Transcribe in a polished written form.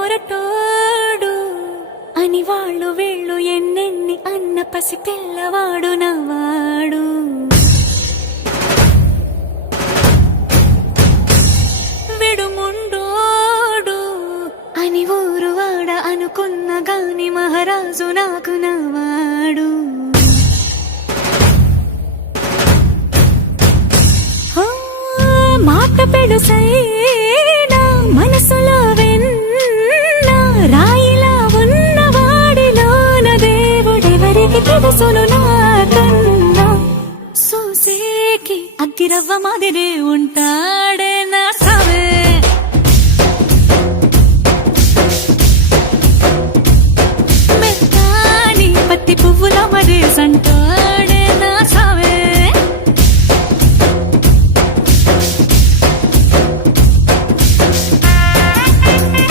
మొరటోడు అని వాళ్ళు వీళ్ళు ఎన్నెన్ని అన్న పసి పిల్లవాడు నవ్వాడు. విడుముండోడు అని ఊరు వాడ అనుకున్న గాని మహారాజు నాకు నవ్వాడు. మాట పెడుసైనా మనసులో వెన్న రాయిలా ఉన్నవాడిలోన దేవుడెవరికి తెలుసును నాకన్నా. సూసేకి అగ్గిరవ్వ మాదిరే ఉంటా